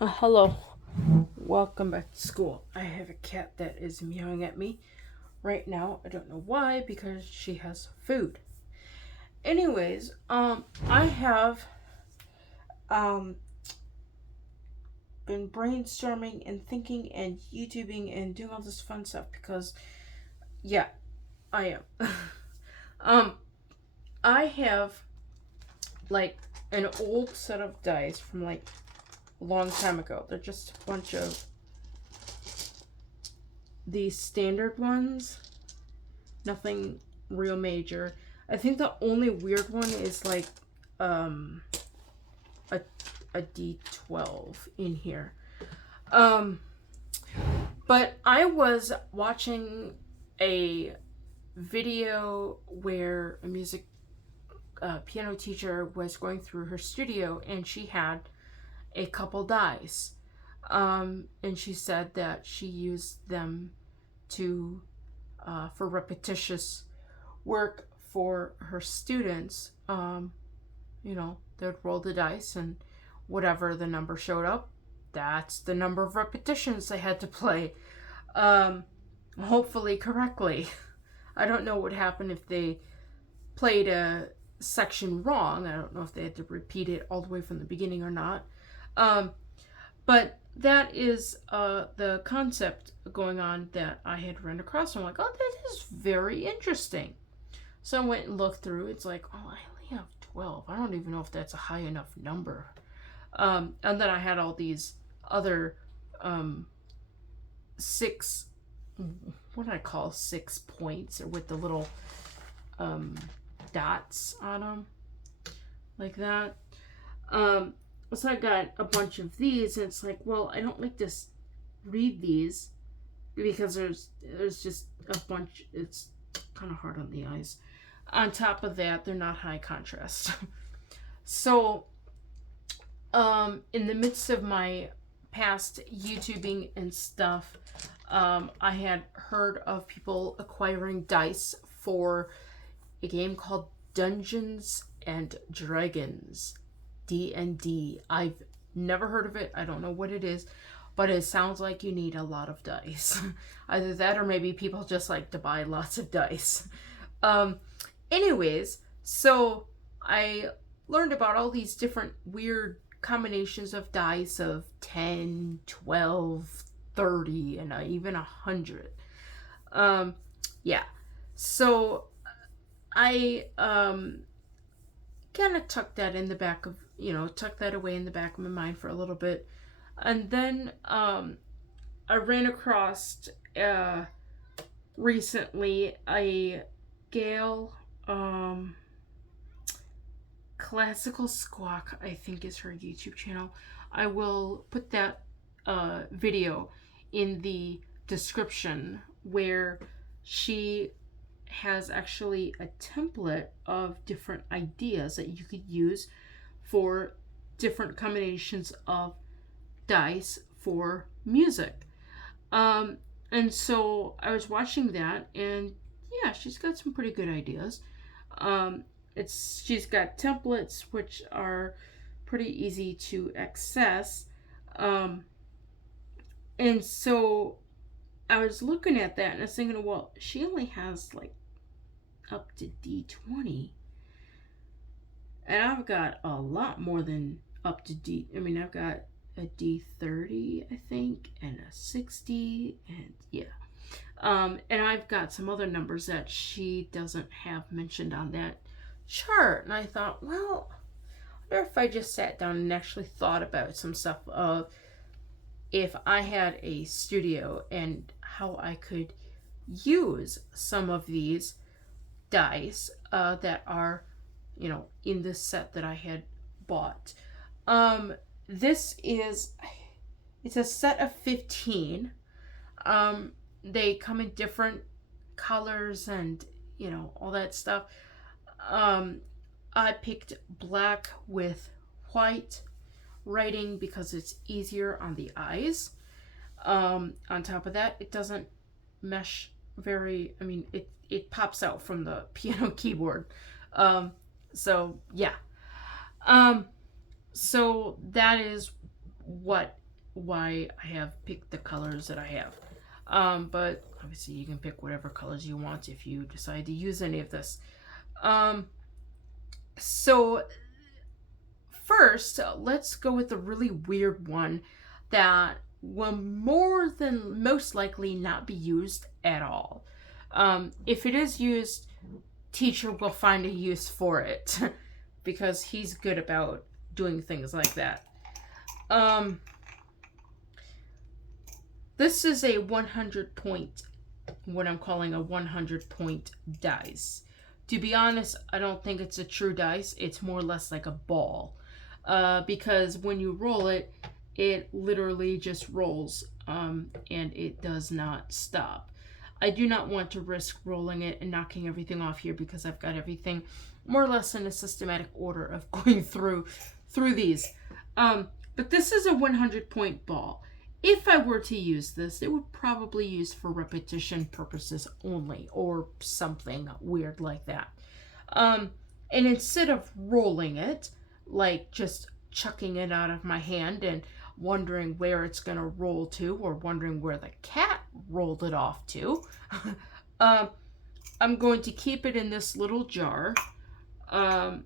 Hello. Welcome back to school. I have a cat that is meowing at me right now. I don't know why, because she has food. Anyways, I have um been brainstorming and thinking and YouTubing and doing all this fun stuff because yeah, I am. um, I have like an old set of dice from like a long time ago. They're just a bunch of these standard ones. Nothing real major. I think the only weird one is like um a a D12 in here. Um but I was watching a video where a music piano teacher was going through her studio and she had a couple dice. And she said that she used them to for repetitious work for her students. They'd roll the dice, and whatever the number showed up, that's the number of repetitions they had to play. Um, Hopefully correctly. I don't know what happened if they played a section wrong. I don't know if they had to repeat it all the way from the beginning or not. Um, but that is the concept going on that I had run across. I'm like, oh, that is very interesting. So I went and looked through. It's like, oh, I only have 12. I don't even know if that's a high enough number. And then I had all these other um, six, what do I call 6 points, or with the little um, dots on them, like that. Um, so I got a bunch of these, and it's like, well, I don't like to read these because there's just a bunch. It's kind of hard on the eyes. On top of that, they're not high contrast. So, in the midst of my past YouTubing and stuff, I had heard of people acquiring dice for a game called Dungeons and Dragons, D&D. I've never heard of it. I don't know what it is, but it sounds like you need a lot of dice. Either that, or maybe people just like to buy lots of dice. Um, Anyways, so I learned about all these different weird combinations of dice of 10, 12, 30, and even 100. Um, yeah. So I kind of tucked that in the back of, tucked that away in the back of my mind for a little bit. And then I ran across recently a gal, Classical Squawk, I think is her YouTube channel. I will put that video in the description, where she has actually a template of different ideas that you could use for different combinations of dice for music. Um, and so I was watching that, and yeah, she's got some pretty good ideas. Um, she's got templates which are pretty easy to access. Um, and so I was looking at that and I was thinking, well, she only has like up to D20, and I've got a lot more than up to D. I mean, I've got a D30, I think, and a 60, and yeah. And I've got some other numbers that she doesn't have mentioned on that chart. And I thought, well, I wonder if I just sat down and actually thought about some stuff of if I had a studio and how I could use some of these dice that are, in this set that I had bought. This is, it's a set of 15. They come in different colors and, all that stuff. I picked black with white writing because it's easier on the eyes. On top of that, it doesn't mesh very, it pops out from the piano keyboard. So, yeah. Um, so that is what why I have picked the colors that I have. But obviously you can pick whatever colors you want if you decide to use any of this. So first, let's go with the really weird one that will more than most likely not be used at all. If it is used, teacher will find a use for it because he's good about doing things like that. This is a 100 point, what I'm calling a 100 point dice. To be honest, I don't think it's a true dice. It's more or less like a ball. Because when you roll it, it literally just rolls and it does not stop. I do not want to risk rolling it and knocking everything off here because I've got everything more or less in a systematic order of going through these. But this is a 100 point ball. If I were to use this, it would probably use for repetition purposes only or something weird like that. And instead of rolling it, like just chucking it out of my hand and wondering where it's going to roll to or wondering where the cat rolled it off to, I'm going to keep it in this little jar and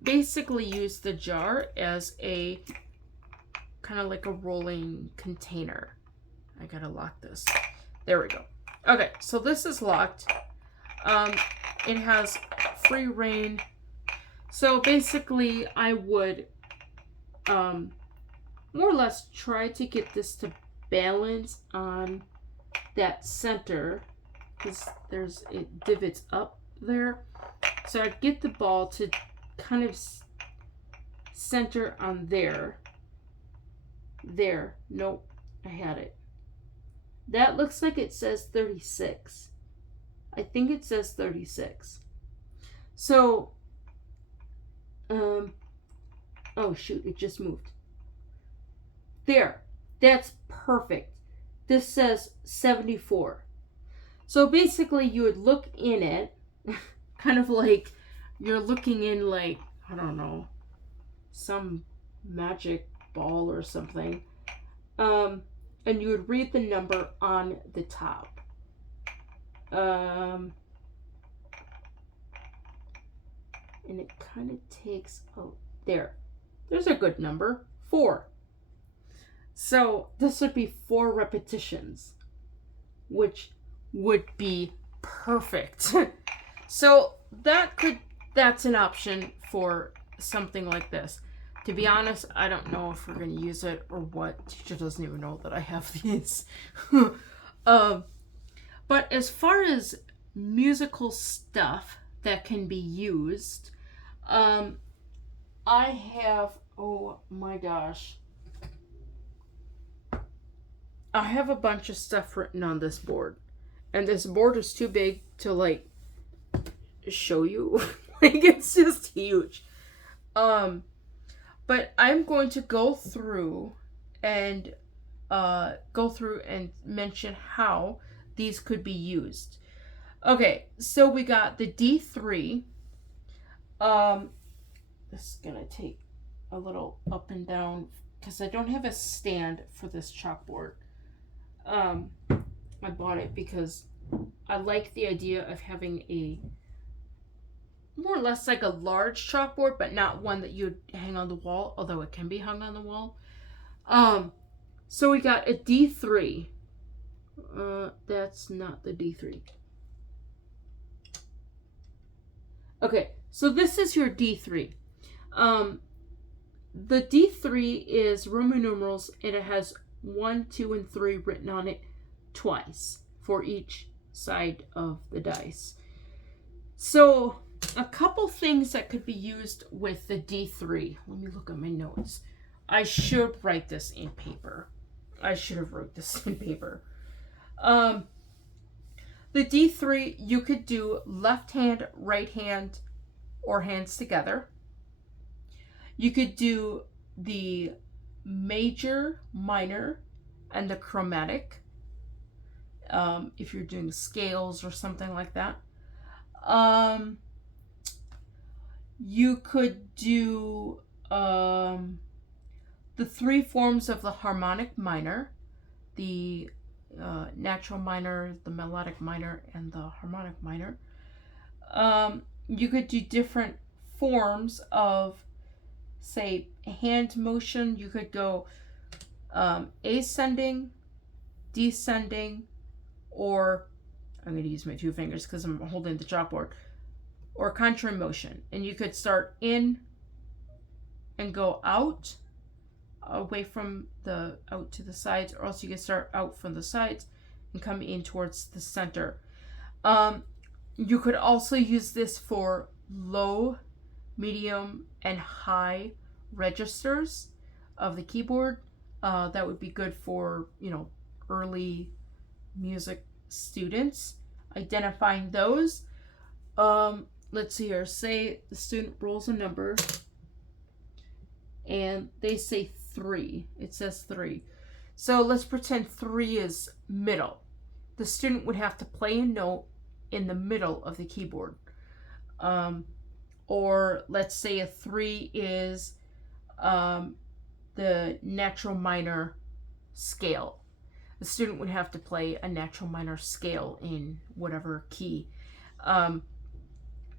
basically use the jar as a kind of like a rolling container. I gotta lock this. There we go. Okay, so this is locked. It has free reign. So basically I would more or less try to get this to balance on that center because it divots up there. So I'd get the ball to kind of center on there. There. Nope. I had it. That looks like it says 36. I think it says 36. So, oh shoot, it just moved. There. That's perfect. This says 74. So basically you would look in it, kind of like you're looking in like, I don't know, some magic ball or something, and you would read the number on the top. And it kind of takes, oh, there's a good number, 4. So this would be 4 repetitions, which would be perfect. So that's an option for something like this. To be honest, I don't know if we're going to use it or what. Teacher doesn't even know that I have these. But as far as musical stuff that can be used, I have, oh my gosh, I have a bunch of stuff written on this board. And this board is too big to like show you. Like it's just huge. But I'm going to go through and mention how these could be used. Okay, so we got the D3. This is gonna take a little up and down because I don't have a stand for this chalkboard. I bought it because I like the idea of having a more or less like a large chalkboard, but not one that you'd hang on the wall, although it can be hung on the wall. So we got a D3. That's not the D3. Okay, so this is your D3. The D3 is Roman numerals, and it has 1, 2, and 3 written on it twice for each side of the dice. So a couple things that could be used with the D3. Let me look at my notes. I should write this in paper. I should have wrote this in paper. The D3, you could do left hand, right hand, or hands together. You could do the major, minor, and the chromatic. If you're doing scales or something like that. You could do the the three forms of the harmonic minor, the natural minor, the melodic minor, and the harmonic minor. You could do different forms of, say, hand motion. You could go ascending, descending, or I'm going to use my two fingers because I'm holding the chalkboard, or contra motion. And you could start in and go out, away from the, out to the sides, or else you could start out from the sides and come in towards the center. You could also use this for low, medium, and high registers of the keyboard. That would be good for, early music students, identifying those. Let's see here. Say the student rolls a number and they say 3. It says 3. So let's pretend 3 is middle. The student would have to play a note in the middle of the keyboard. Or let's say a 3 is the natural minor scale. The student would have to play a natural minor scale in whatever key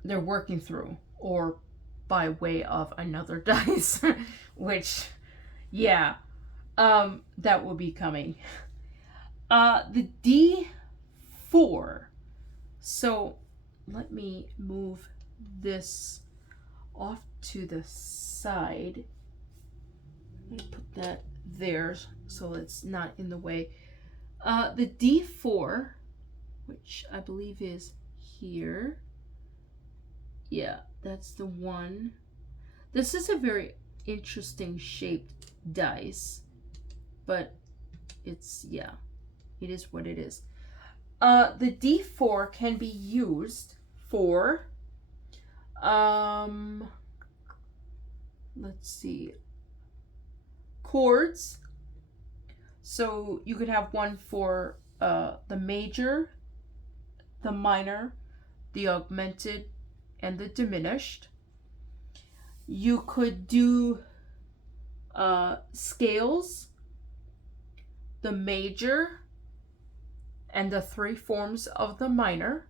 they're working through, or by way of another dice, which, yeah, that will be coming. The D4. So let me move this off to the side. I'm going to put that there so it's not in the way. The D4, which I believe is here. Yeah, that's the one. This is a very interesting shaped dice, but it's, yeah, it is what it is. The D4 can be used for, let's see, chords. So you could have one for the major, the minor, the augmented, and the diminished. You could do scales, the major, and the 3 forms of the minor.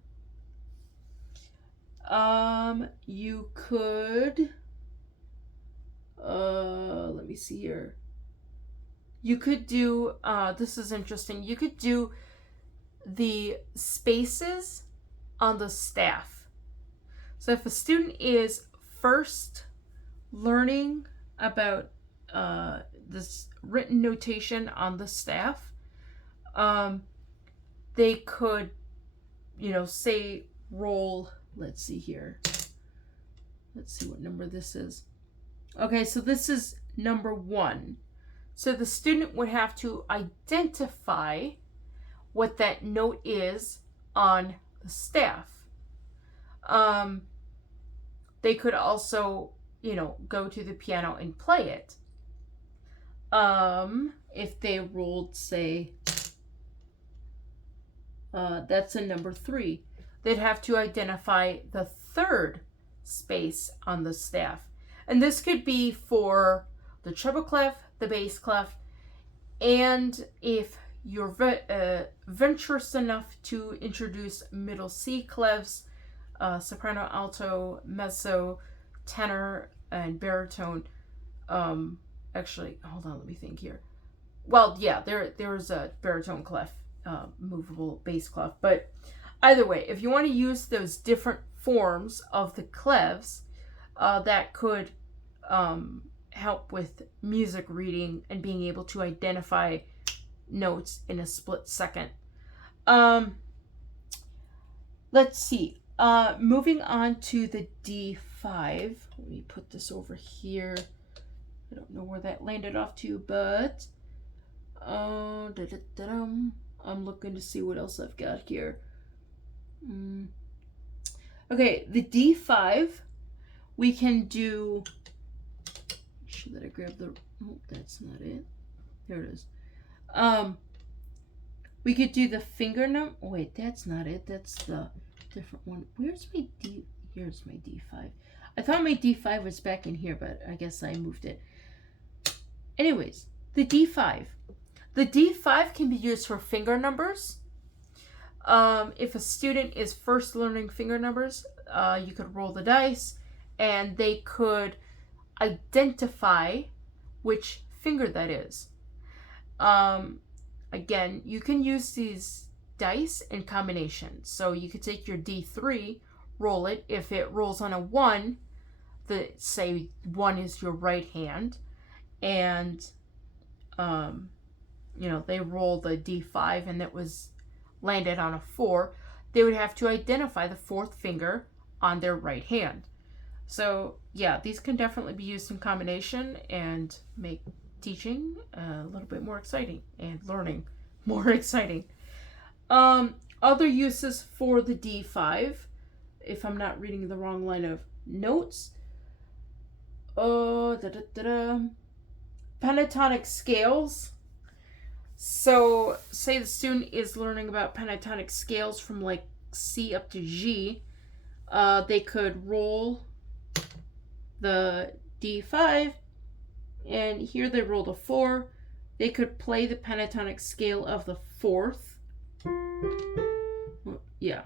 You could, let me see here. You could do, this is interesting, you could do the spaces on the staff. So if a student is first learning about this written notation on the staff, they could, say roll, let's see here. Let's see what number this is. Okay, so this is number 1. So the student would have to identify what that note is on the staff. They could also, go to the piano and play it. If they rolled, say, that's a number 3, they'd have to identify the 3rd space on the staff. And this could be for the treble clef, the bass clef, and if you're venturous enough to introduce middle C clefs, soprano, alto, mezzo, tenor, and baritone. Actually, hold on, let me think here. Well, yeah, there's a baritone clef, movable bass clef. But either way, if you want to use those different forms of the clefs, that could help with music reading and being able to identify notes in a split second. Let's see. Moving on to the D5. Let me put this over here. I don't know where that landed off to, but I'm looking to see what else I've got here. Okay, the D5, we can do, make sure that I grab the, oh, that's not it. There it is. We could do the finger num, oh wait, that's not it. That's the different one. Where's my D, here's my D5. I thought my D5 was back in here, but I guess I moved it. Anyways, the D5. The D5 can be used for finger numbers. If a student is first learning finger numbers, you could roll the dice and they could identify which finger that is. Again, you can use these dice in combination. So you could take your D3, roll it. If it rolls on a 1, say 1 is your right hand, and they roll the D5 and it was landed on a 4, they would have to identify the 4th finger on their right hand. So yeah, these can definitely be used in combination and make teaching a little bit more exciting and learning more exciting. Other uses for the D5, if I'm not reading the wrong line of notes, pentatonic scales. So say the student is learning about pentatonic scales from like C up to G, they could roll the D5, and here they rolled a 4. They could play the pentatonic scale of the 4th. Yeah.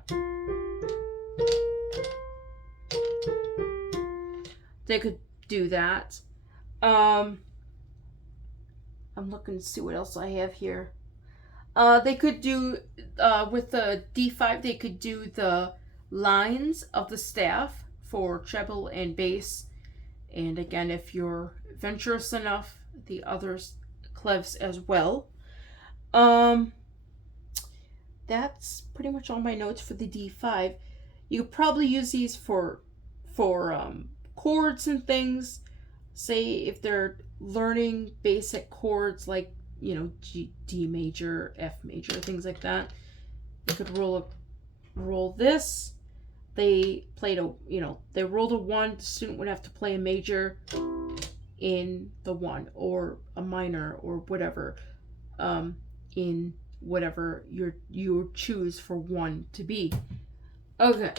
They could do that. I'm looking to see what else I have here. They could do, with the D5, they could do the lines of the staff for treble and bass. And again, if you're venturous enough, the other clefs as well. That's pretty much all my notes for the D5. You could probably use these for chords and things. Say if they're learning basic chords like G, D major, F major, things like that. You could roll this. They they rolled a 1. The student would have to play a major in the 1 or a minor or whatever, in whatever you choose for 1 to be. Okay.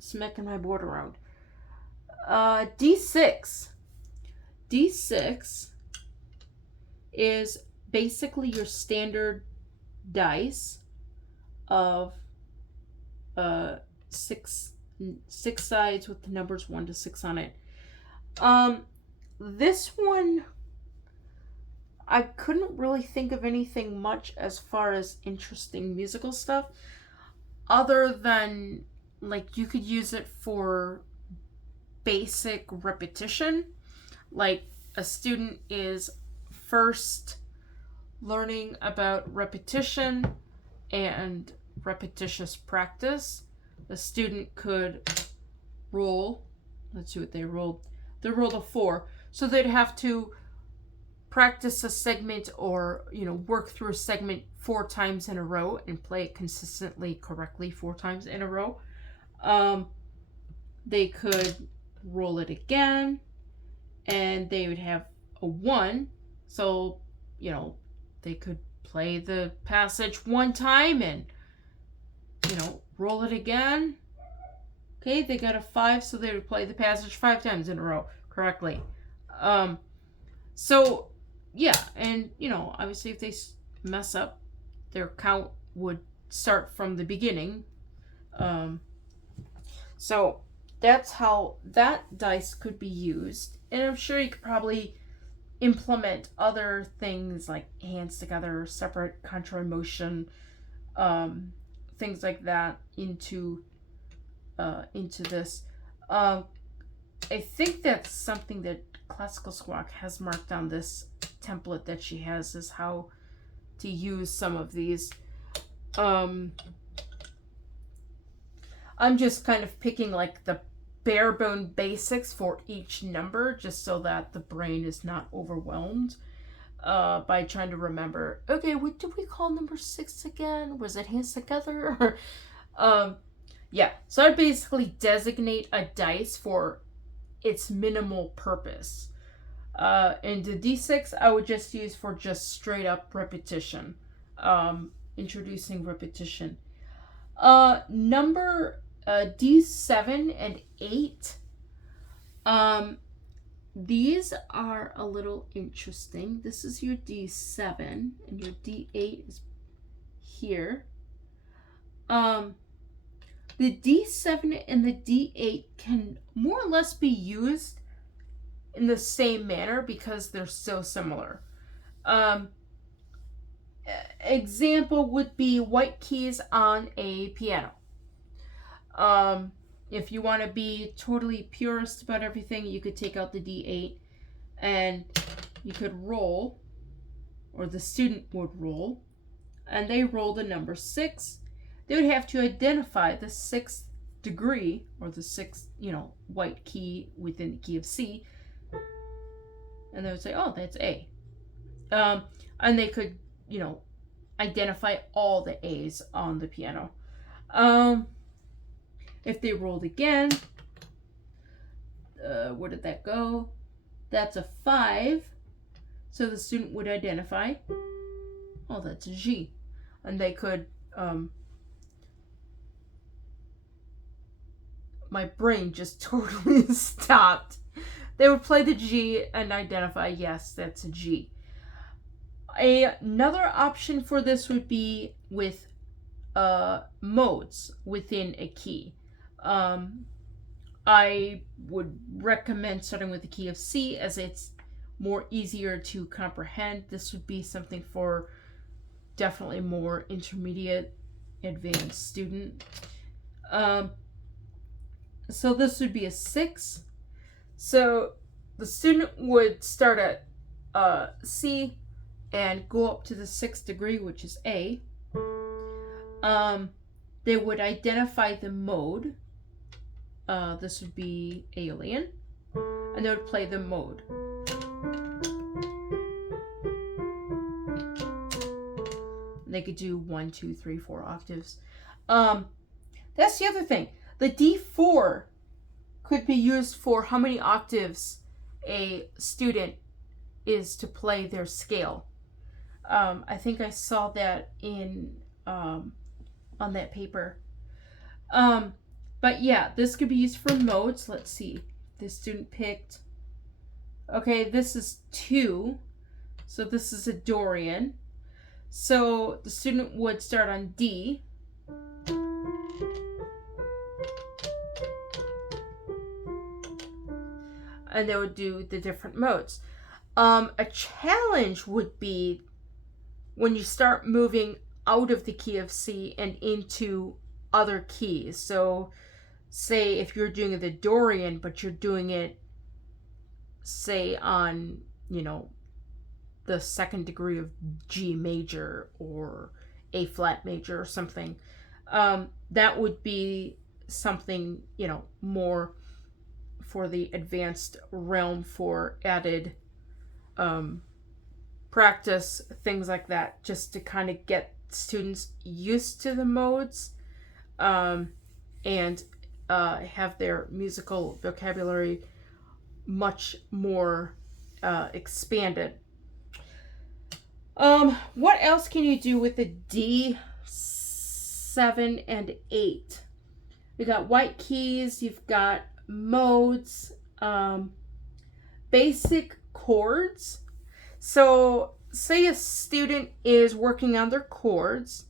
Smacking my board around. D6. D6 is basically your standard dice of 6 sides with the numbers 1 to 6 on it. This one, I couldn't really think of anything much as far as interesting musical stuff, other than like you could use it for basic repetition. Like a student is first learning about repetition and repetitious practice. The student could roll, let's see what they rolled. They rolled a 4. So they'd have to practice a segment or, work through a segment 4 times in a row and play it consistently correctly 4 times in a row. They could roll it again and they would have a 1. So, they could play the passage 1 time and, roll it again. Okay, they got a 5, so they would play the passage 5 times in a row correctly. So, yeah, and, obviously if they mess up, their count would start from the beginning. So that's how that dice could be used. And I'm sure you could probably implement other things like hands together, separate contra motion, things like that into this. I think that's something that Classical Squawk has marked on this template that she has, is how to use some of these. I'm just kind of picking like the bare bone basics for each number, just so that the brain is not overwhelmed by trying to remember, okay, what did we call number 6 again? Was it hands together? Yeah, so I'd basically designate a dice for its minimal purpose. And the D6 I would just use for just straight up repetition, introducing repetition. Number D7 and 8, these are a little interesting. This is your D7 and your D8 is here. The D7 and the D8 can more or less be used in the same manner because they're so similar. Example would be white keys on a piano. If you want to be totally purist about everything, you could take out the D8 and you could roll, or the student would roll, and they roll the number 6. They would have to identify the 6th degree, or the 6th, white key within the key of C, and they would say, oh, that's A. And they could, identify all the A's on the piano. If they rolled again, where did that go? That's a 5. So the student would identify, oh, that's a G. And they could, my brain just totally stopped. They would play the G and identify, yes, that's a G. Another option for this would be with modes within a key. I would recommend starting with the key of C as it's more easier to comprehend. This would be something for definitely more intermediate advanced student. So this would be a 6. So the student would start at C and go up to the 6th degree, which is A. They would identify the mode. This would be alien. And they would play the mode. They could do 1, 2, 3, 4 octaves. That's the other thing. The D4 could be used for how many octaves a student is to play their scale. I think I saw that in on that paper. But yeah, this could be used for modes. Let's see. The student picked, okay, this is 2. So this is a Dorian. So the student would start on D. And they would do the different modes. A challenge would be when you start moving out of the key of C and into other keys. So say if you're doing the Dorian, but you're doing it, say, on, the 2nd degree of G major or A flat major or something, that would be something, more for the advanced realm for added practice, things like that, just to kind of get students used to the modes and have their musical vocabulary much more expanded. What else can you do with the D7 and 8? We got white keys, you've got modes, basic chords. So say a student is working on their chords,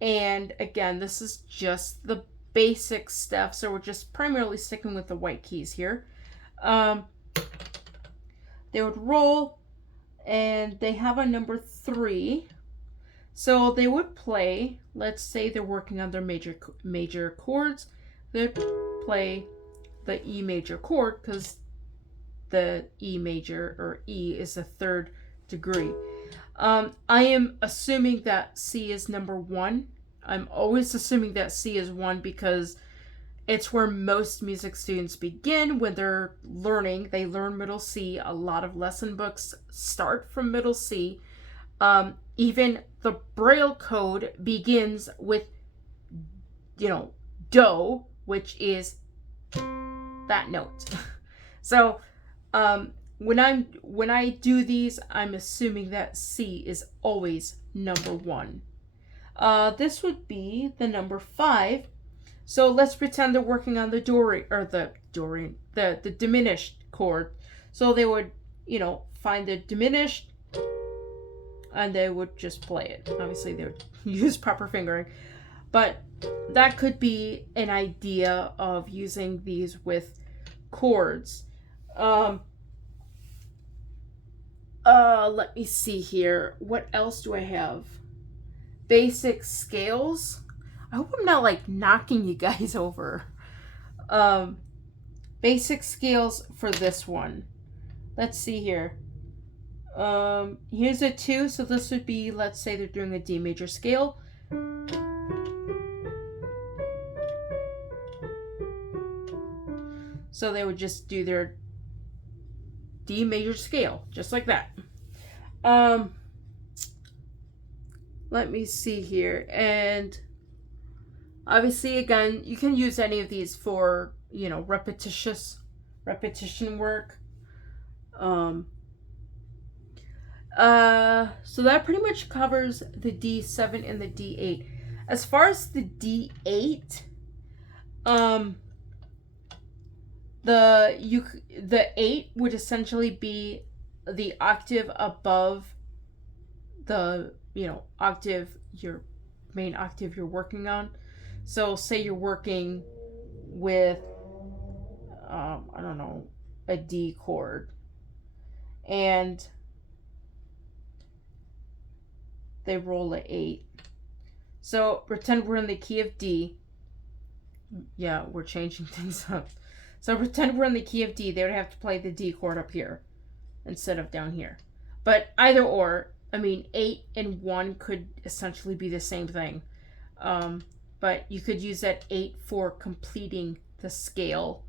and again, this is just the basic stuff, so we're just primarily sticking with the white keys here. They would roll, and they have a number 3. So they would play, let's say they're working on their major chords, they'd play the E major chord because the E major, or E, is the 3rd degree. I am assuming that C is number 1. I'm always assuming that C is 1 because it's where most music students begin when they're learning. They learn middle C. A lot of lesson books start from middle C. Even the Braille code begins with, Do, which is that note. So when I do these, I'm assuming that C is always number 1. This would be the number 5. So let's pretend they're working on the diminished chord. So they would, find the diminished and they would just play it. Obviously, they would use proper fingering. But that could be an idea of using these with chords. Let me see here. What else do I have? Basic scales. I hope I'm not like knocking you guys over. Basic scales for this one. Let's see here. Here's a 2, so this would be, let's say they're doing a D major scale. So they would just do their D major scale, just like that. Let me see here. And obviously, again, you can use any of these for, repetition work. So that pretty much covers the D7 and the D8. As far as the D8, the 8 would essentially be the octave above the, octave, your main octave you're working on. So say you're working with, I don't know, a D chord. And they roll a 8. So pretend we're in the key of D. Yeah, we're changing things up. So pretend we're in the key of D. They would have to play the D chord up here instead of down here. But either or, 8 and 1 could essentially be the same thing. But you could use that 8 for completing the scale.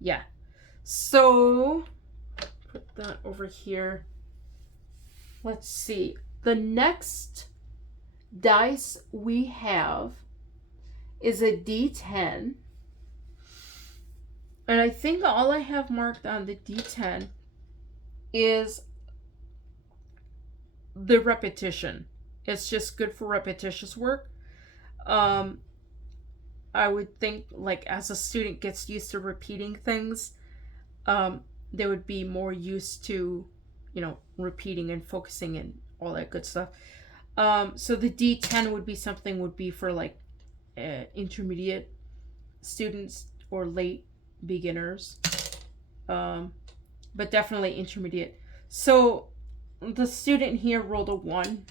Yeah. So, put that over here. Let's see. The next dice we have is a D10. And I think all I have marked on the D10 is the repetition. It's just good for repetitious work. I would think, like, as a student gets used to repeating things, they would be more used to, repeating and focusing and all that good stuff. So the D10 would be for like intermediate students or late beginners, but definitely intermediate. So the student here rolled a 1.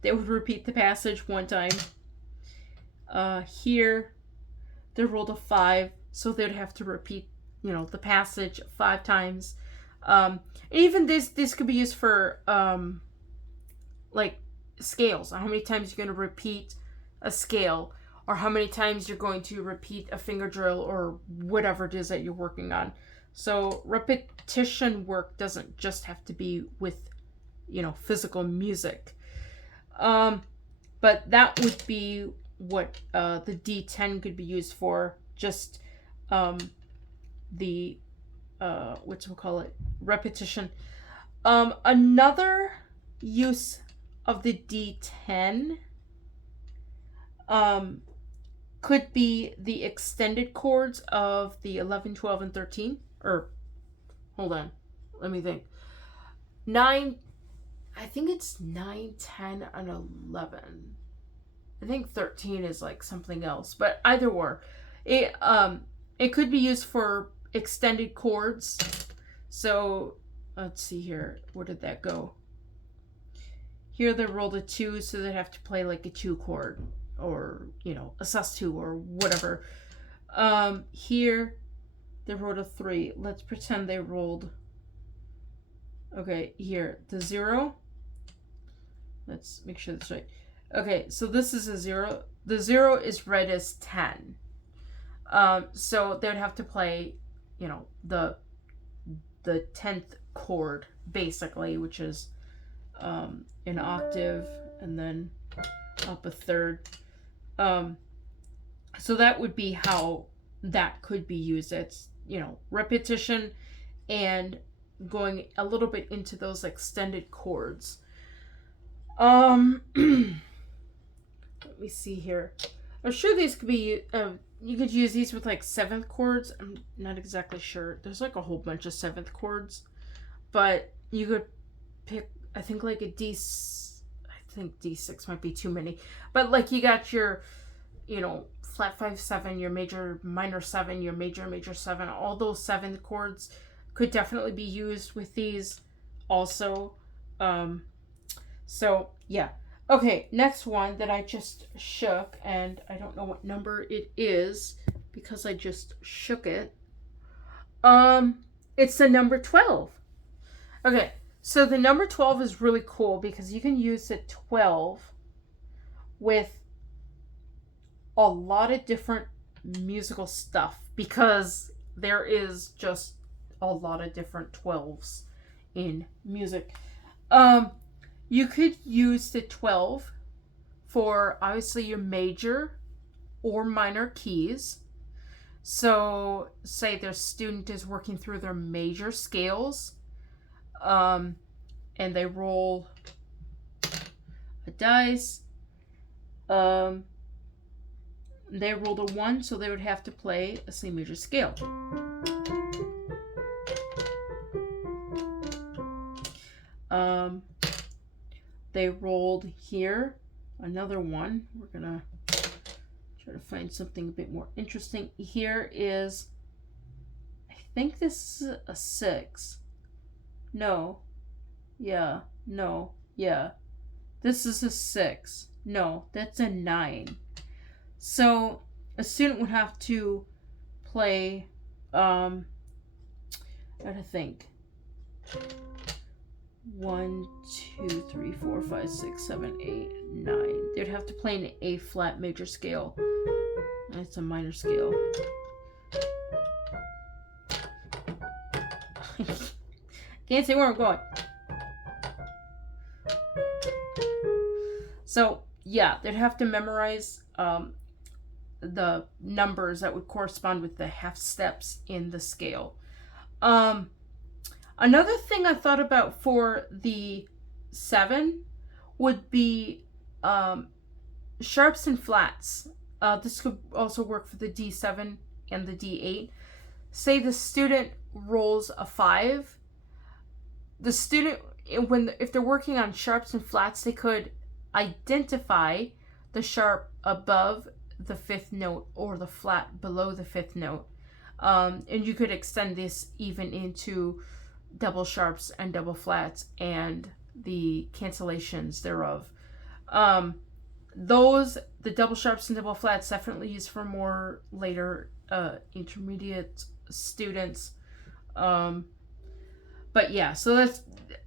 They would repeat the passage 1 time. Here they rolled a 5, so they'd have to repeat, the passage 5 times. Even this could be used for like scales. How many times you're going to repeat a scale, or how many times you're going to repeat a finger drill, or whatever it is that you're working on. So repetition work doesn't just have to be with, physical music. But that would be what the D10 could be used for. Just the repetition. Another use of the D10 could be the extended chords of the 11, 12, and 13. Or, hold on, let me think. 9, I think it's 9, 10, and 11. I think 13 is like something else, but either or. It could be used for extended chords. So, let's see here. Where did that go? Here they rolled a 2, so they'd have to play like a 2 chord, or, a sus2 or whatever. Here they rolled a 3. Let's pretend they rolled, okay, here, the 0. Let's make sure that's right. Okay, so this is a 0. The 0 is read as 10. So they would have to play, the 10th chord, basically, which is an octave and then up a third. So that would be how that could be used. It's, repetition and going a little bit into those extended chords. Let me see here. I'm sure these could be you could use these with like seventh chords. I'm not exactly sure. There's like a whole bunch of seventh chords, but you could pick, I think like a D. I think D6 might be too many, but like you got your, flat 5 7, your major minor 7, your major 7. All those seventh chords could definitely be used with these also. So yeah. Okay, next one that I just shook, and I don't know what number it is because I just shook it. It's the number 12. Okay, so the number 12 is really cool because you can use the 12 with a lot of different musical stuff because there is just a lot of different 12s in music. You could use the 12 for obviously your major or minor keys. So, say their student is working through their major scales, and they roll a dice. They rolled a 1, so they would have to play a C major scale. They rolled here another 1. We're gonna try to find something a bit more interesting. Here is, I think this is a 6. No. Yeah. No. Yeah. This is a 6. No, that's a 9. So a student would have to play, I gotta think. 1, 2, 3, 4, 5, 6, 7, 8, 9. They'd have to play an A flat major scale. It's a minor scale. Can't see where I'm going. So yeah, they'd have to memorize the numbers that would correspond with the half steps in the scale. Another thing I thought about for the 7 would be sharps and flats. This could also work for the D7 and the D8. Say the student rolls a 5. The student, if they're working on sharps and flats, they could identify the sharp above the 5th note or the flat below the 5th note. And you could extend this even into double sharps and double flats and the cancellations thereof. The double sharps and double flats definitely used for more later intermediate students. But yeah, so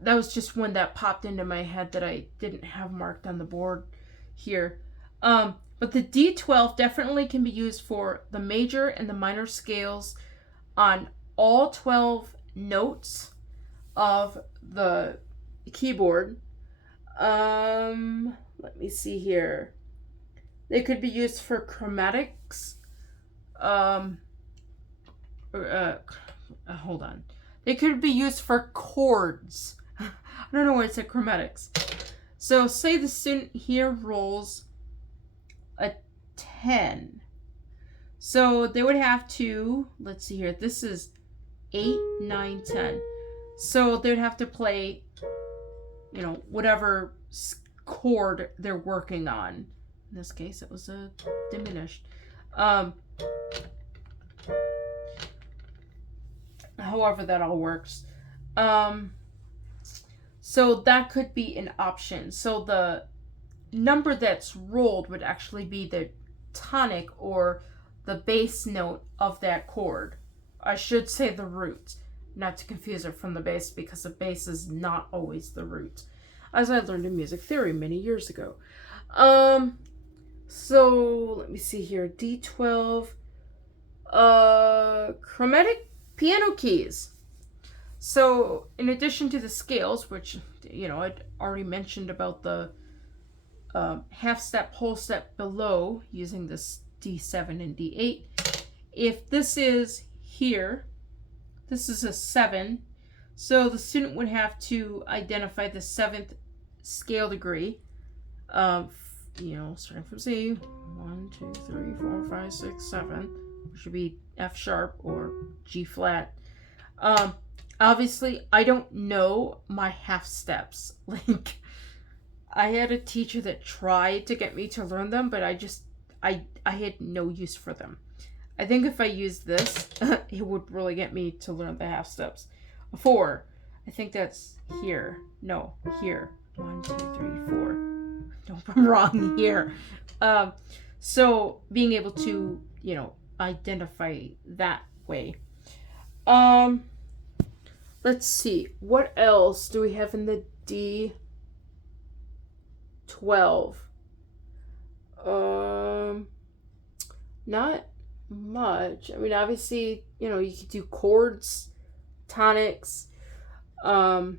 that was just one that popped into my head that I didn't have marked on the board here. But the D12 definitely can be used for the major and the minor scales on all 12 notes of the keyboard. Let me see here. They could be used for chromatics. Hold on. They could be used for chords. I don't know why it said chromatics. So say the student here rolls a 10. So they would have to, let's see here, this is 8, 9, 10. So they would have to play, whatever chord they're working on. In this case, it was a diminished. However that all works. So that could be an option. So the number that's rolled would actually be the tonic or the bass note of that chord. I should say the root, not to confuse it from the bass, because the bass is not always the root, as I learned in music theory many years ago. So let me see here. D12. Chromatic piano keys. So in addition to the scales, which I'd already mentioned about the half step, whole step below using this D7 and D8. If this is here, this is a 7. So the student would have to identify the 7th scale degree starting from C, 1, 2, 3, 4, 5, 6, 7, which should be F sharp or G flat. Obviously, I don't know my half steps. Like, I had a teacher that tried to get me to learn them, but I had no use for them. I think if I used this, it would really get me to learn the half steps. 4, I think that's here. No, here. 1, 2, 3, 4. Nope, I'm wrong here. So being able to, identify that way. Let's see. What else do we have in the D12? Not much. I mean, obviously, you could do chords, tonics. Let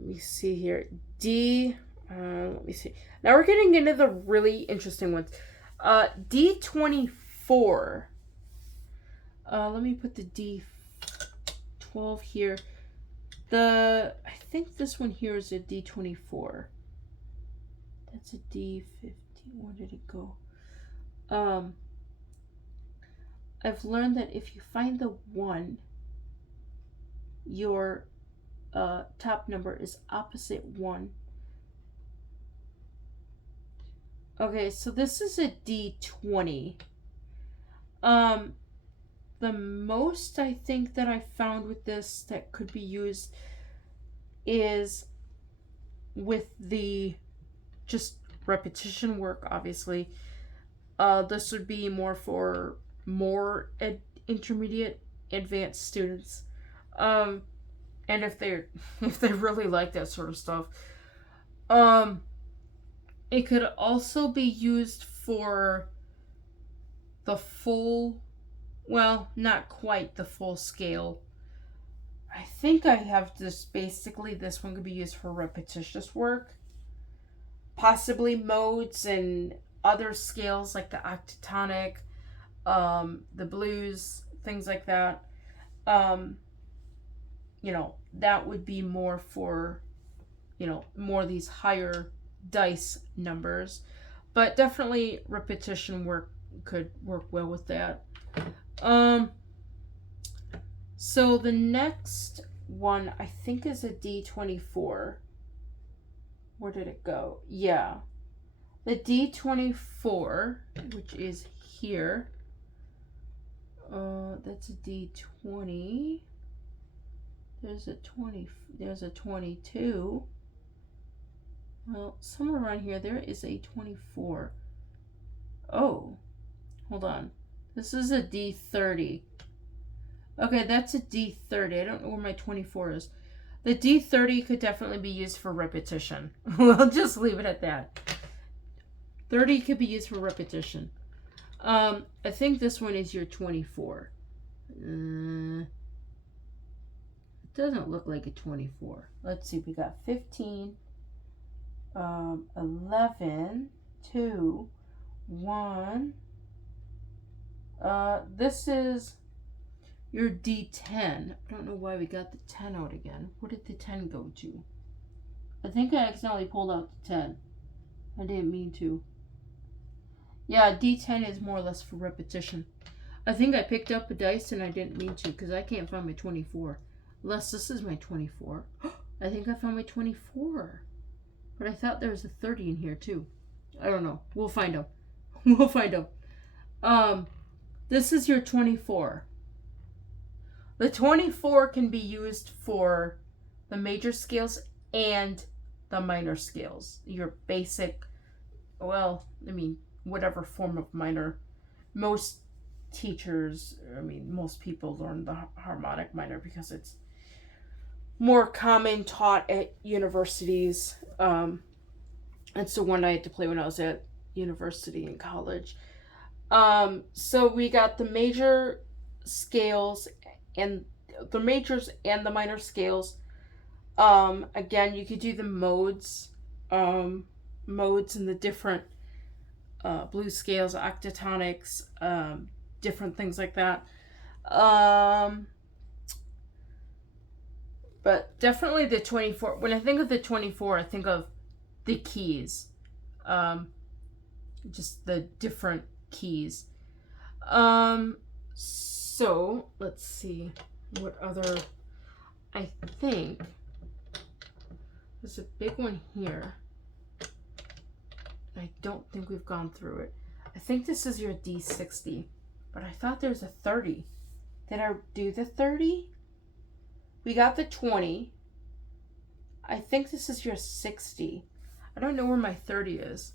me see here. Let me see. Now we're getting into the really interesting ones. D24. Let me put the D12 here. I think this one here is a D24. That's a D15. Where did it go? I've learned that if you find the 1, your top number is opposite 1. Okay, so this is a D20. The most I think that I found with this that could be used is with the just repetition work, obviously. This would be more for intermediate advanced students. And if they really like that sort of stuff. It could also be used for the full, well, not quite the full scale. I think I have this one could be used for repetitious work. Possibly modes and other scales like the octatonic, the blues, things like that. That would be more for, more of these higher dice numbers. But definitely repetition work could work well with that. So the next one I think is a D24. Where did it go? Yeah. The D24, which is here. That's a D20. There's a 22. Well, somewhere around here there is a 24. Oh, hold on. This is a D30. Okay, that's a D30. I don't know where my 24 is. The D30 could definitely be used for repetition. We'll just leave it at that. 30 could be used for repetition. I think this one is your 24. It doesn't look like a 24. Let's see. We got 15, 11, 2, 1. This is your D10. I don't know why we got the 10 out again. Where did the 10 go to? I think I accidentally pulled out the 10. I didn't mean to. Yeah, D10 is more or less for repetition. I think I picked up a dice and I didn't mean to because I can't find my 24. Unless this is my 24. I think I found my 24. But I thought there was a 30 in here too. I don't know. We'll find out. We'll find out. This is your 24. The 24 can be used for the major scales and the minor scales. Your basic, whatever form of minor. Most people learn the harmonic minor because it's more common, taught at universities. It's the one I had to play when I was at university and college. So we got the major scales and the majors and the minor scales. Again, you could do the modes and the different blues scales, octatonics, different things like that. But definitely the 24. When I think of the 24, I think of the keys. Just the different keys. So let's see what other. I think there's a big one here. I don't think we've gone through it. I think this is your D60, but I thought there's a 30. Did I do the 30? We got the 20. I think this is your 60. I don't know where my 30 is.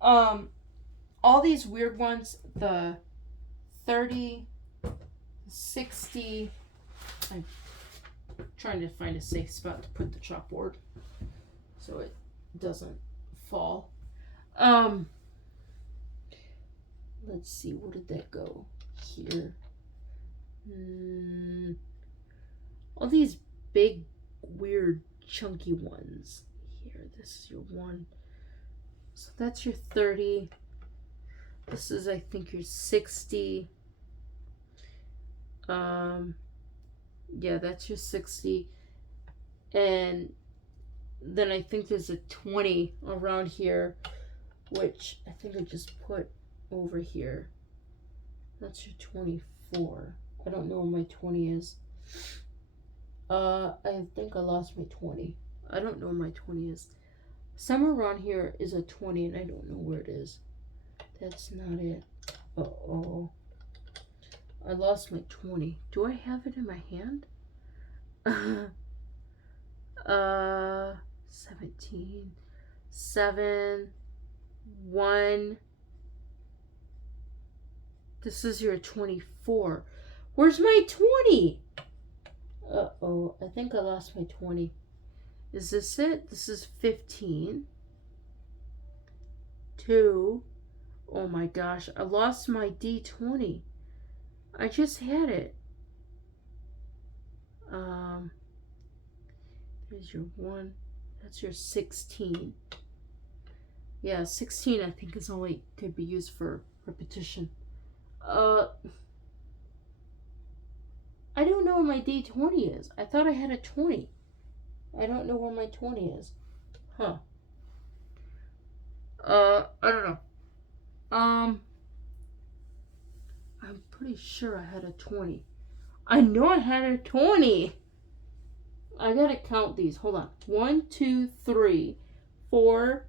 All these weird ones, the 30, 60. I'm trying to find a safe spot to put the chalkboard so it doesn't fall. Let's see, where did that go? Here. All these big, weird, chunky ones. Here, this is your 1. So that's your 30. This is, I think, your 60. Yeah, that's your 60. And then I think there's a 20 around here, which I think I just put over here. That's your 24. I don't know where my 20 is. I think I lost my 20. I don't know where my 20 is. Somewhere around here is a 20 and I don't know where it is. That's not it. Uh-oh. I lost my 20. Do I have it in my hand? 17, 7, 1. This is your 24. Where's my 20? Uh-oh, I think I lost my 20. Is this it? This is 15. 2. Oh my gosh, I lost my D20. I just had it. There's your 1. That's your 16. Yeah, 16 I think is only could be used for repetition. I don't know where my D20 is. I thought I had a 20. I don't know where my 20 is. Huh. I don't know. I'm pretty sure I had a 20. I know I had a 20. I gotta count these. Hold on. 1, 2, 3, 4,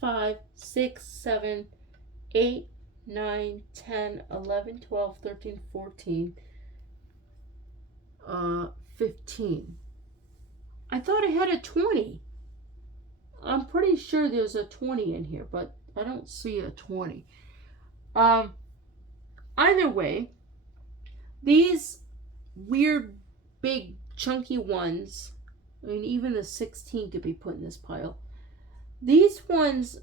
5, 6, 7, 8, 9, 10, 11, 12, 13, 14, 15. I thought I had a 20. I'm pretty sure there's a 20 in here, but I don't see a 20. Either way, these weird, big, chunky ones, I mean, even the 16 could be put in this pile. These ones,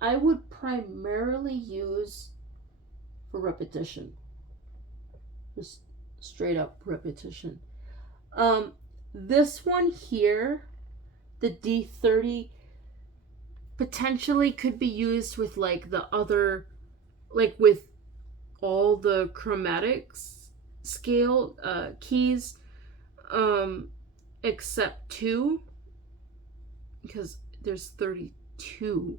I would primarily use for repetition. Just straight up repetition. This one here, the D30, potentially could be used with like the other, like with all the chromatics scale keys, except 2, because there's 32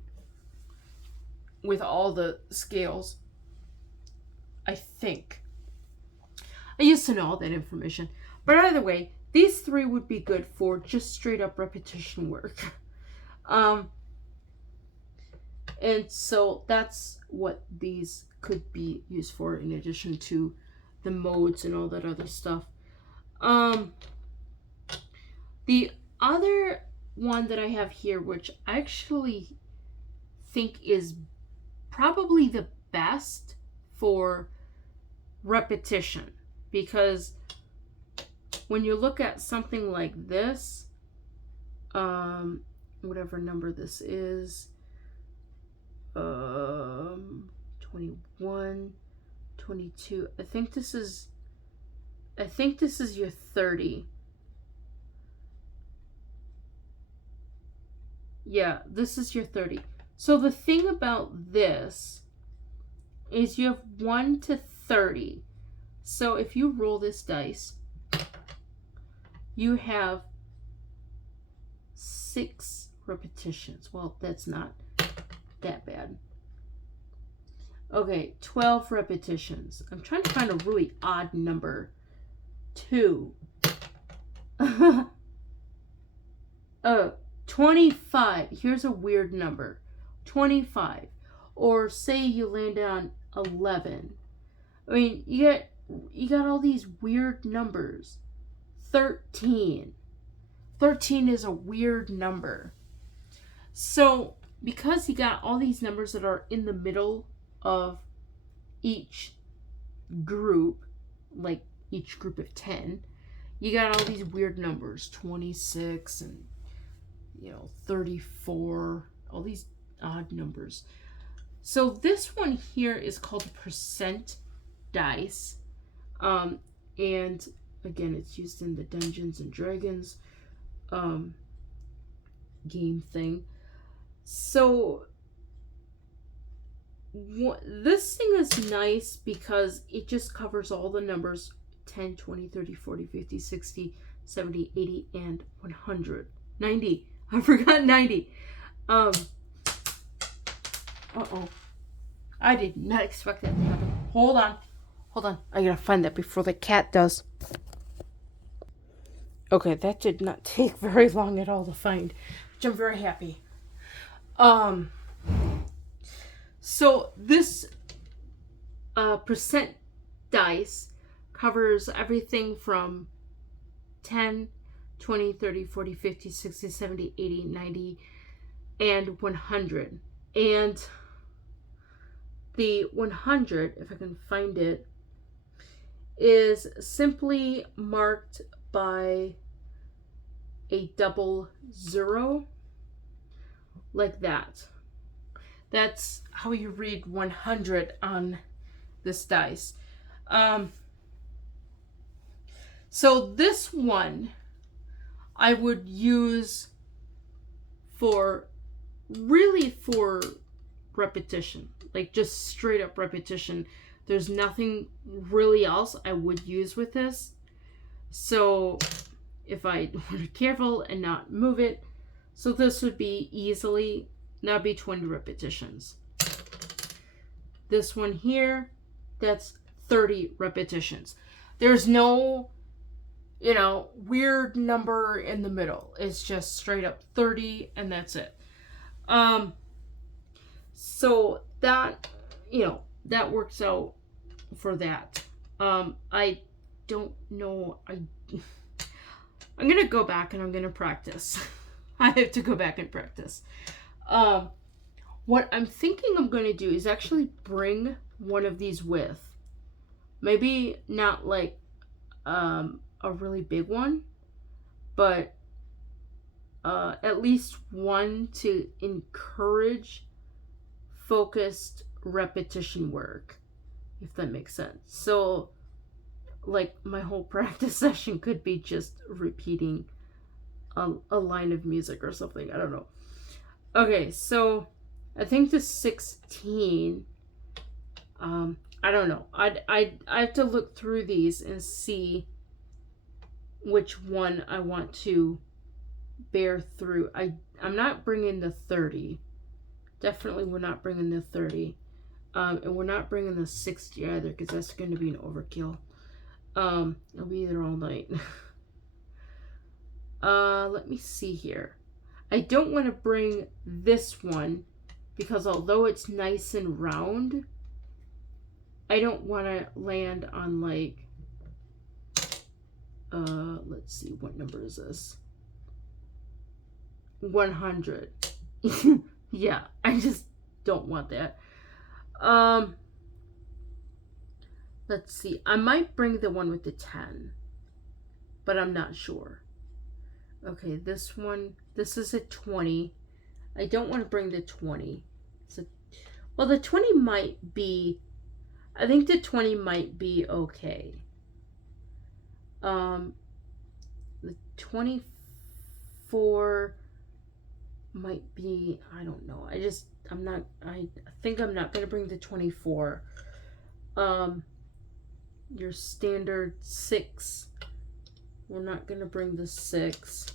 with all the scales. I think I used to know all that information, but either way, these 3 would be good for just straight up repetition work. And so that's what these could be used for, in addition to the modes and all that other stuff. The other one that I have here, which I actually think is probably the best for repetition, because when you look at something like this, whatever number this is, 21, 22, I think this is your 30. Yeah, this is your 30. So the thing about this is you have 1 to 30. So if you roll this dice, you have 6 6 repetitions. Well, that's not that bad. Okay, 12 repetitions. I'm trying to find a really odd number. 2. 25. Here's a weird number. 25. Or say you land on 11. I mean, you got all these weird numbers. 13. 13 is a weird number. So, because you got all these numbers that are in the middle of each group, like each group of 10, you got all these weird numbers, 26 and 34, all these odd numbers. So this one here is called percent dice. And again, it's used in the Dungeons and Dragons game thing. So this thing is nice because it just covers all the numbers 10, 20, 30, 40, 50, 60, 70, 80, and 100. 90. I forgot 90. Uh-oh. I did not expect that to happen. Hold on. I gotta find that before the cat does. Okay, that did not take very long at all to find, which I'm very happy. So this percent dice covers everything from 10, 20, 30, 40, 50, 60, 70, 80, 90, and 100. And the 100, if I can find it, is simply marked by a double 0, like that. That's how you read 100 on this dice. So this one I would use for repetition, like just straight up repetition. There's nothing really else I would use with this. So if I want to be careful and not move it, so this would be easily, that'd be 20 repetitions. This one here, that's 30 repetitions. There's no, weird number in the middle. It's just straight up 30 and that's it. So that, that works out for that. I don't know. I'm going to go back and I'm going to practice. I have to go back and practice. What I'm thinking I'm going to do is actually bring one of these with. Maybe not like a really big one, but at least one to encourage focused repetition work, if that makes sense. So like my whole practice session could be just repeating a line of music or something. I don't know. Okay, so I think the 16, I don't know. I have to look through these and see which one I want to bear through. I'm not bringing the 30. Definitely we're not bringing the 30. And we're not bringing the 60 either, because that's going to be an overkill. I'll be there all night. Let me see here. I don't want to bring this one because although it's nice and round, I don't want to land on like, let's see, what number is this? 100. Yeah, I just don't want that. Let's see. I might bring the one with the 10, but I'm not sure. Okay, this one, this is a 20. I don't want to bring the 20. Well, the 20 might be, I think the 20 might be okay. The 24 might be, I don't know. I think I'm not going to bring the 24. Your standard 6. We're not going to bring the 6.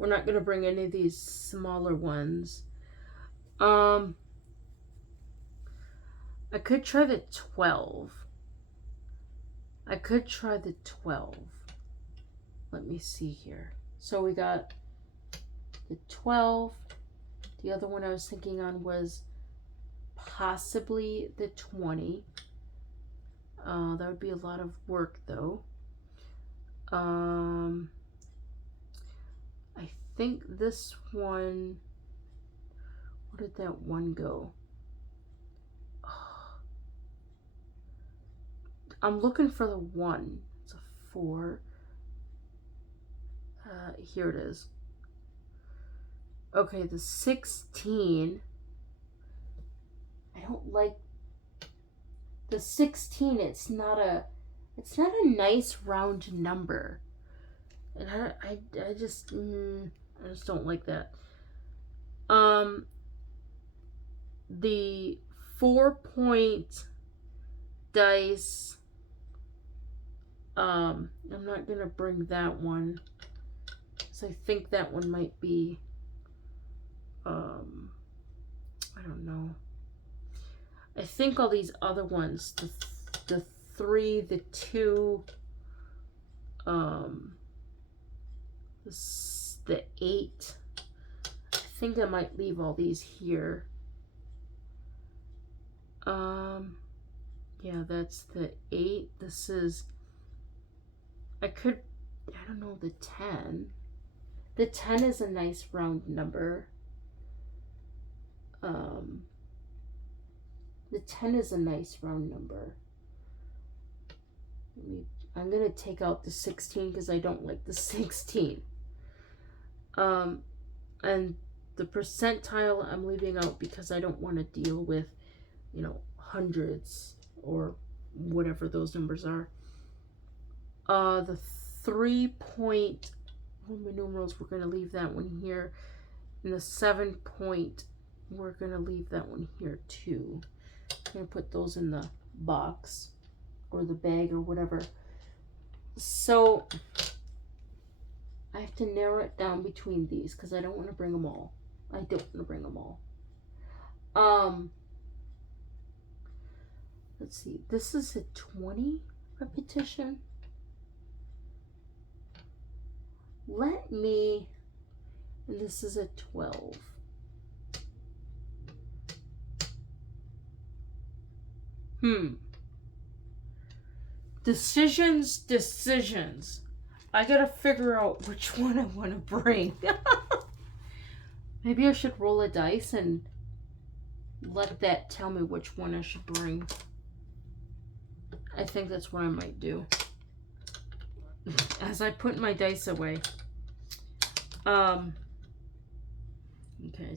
We're not going to bring any of these smaller ones. I could try the 12. I could try the 12. Let me see here. So we got the 12. The other one I was thinking on was possibly the 20. That would be a lot of work though. I think this one, where did that one go? I'm looking for the 1. It's a 4. Here it is. Okay, the 16. I don't like the 16. It's not a nice round number. And I just don't like that. The 4-point dice. I'm not gonna bring that one, because I think that one might be, I don't know. I think all these other ones, the 3, the 2, the 8. I think I might leave all these here. Yeah, that's the 8. This is, I don't know, the 10. The 10 is a nice round number. The 10 is a nice round number. I'm going to take out the 16 because I don't like the 16. And the percentile I'm leaving out because I don't want to deal with, hundreds or whatever those numbers are. The 3-point Roman numerals, we're going to leave that one here. And the 7-point, we're going to leave that one here too. I'm going to put those in the box or the bag or whatever. So I have to narrow it down between these because I don't want to bring them all. Let's see. This is a 20 repetition. And this is a 12. Decisions. I gotta figure out which one I want to bring. Maybe I should roll a dice and let that tell me which one I should bring. I think that's what I might do. As I put my dice away. Okay,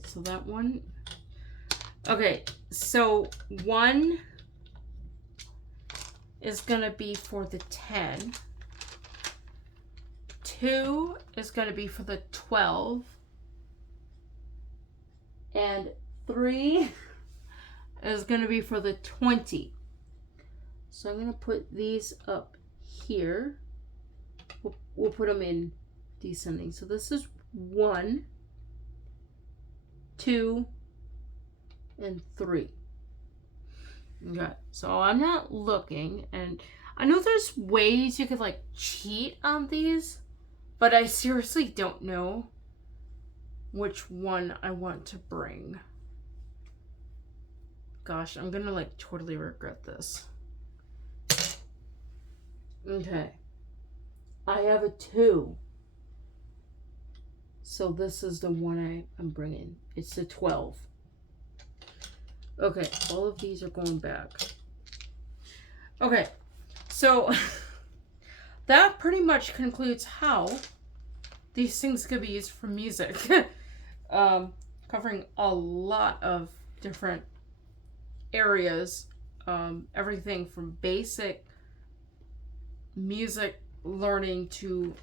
so that one. Okay, so 1 is gonna be for the 10. 2 is gonna be for the 12. And 3 is gonna be for the 20. So I'm gonna put these up here. We'll put them in descending. So this is 1, 2, and 3. Okay, so I'm not looking, and I know there's ways you could cheat on these, but I seriously don't know which one I want to bring. Gosh, I'm gonna totally regret this. Okay. I have a 2. So this is the one I'm bringing. It's the 12. Okay, all of these are going back. Okay, so that pretty much concludes how these things could be used for music. Covering a lot of different areas. Everything from basic music learning to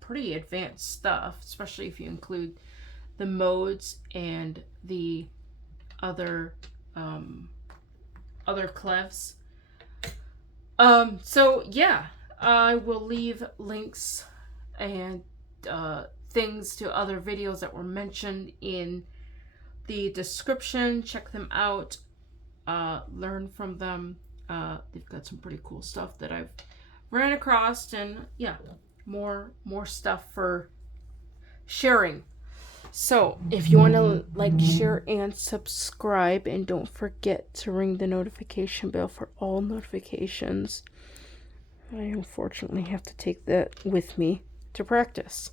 pretty advanced stuff, especially if you include the modes and the other clefs. So yeah, I will leave links and things to other videos that were mentioned in the description. Check them out. Learn from them. They've got some pretty cool stuff that I've ran across, and yeah, more stuff for sharing. So if you want to like, share, and subscribe, and don't forget to ring the notification bell for all notifications. I unfortunately have to take that with me to practice.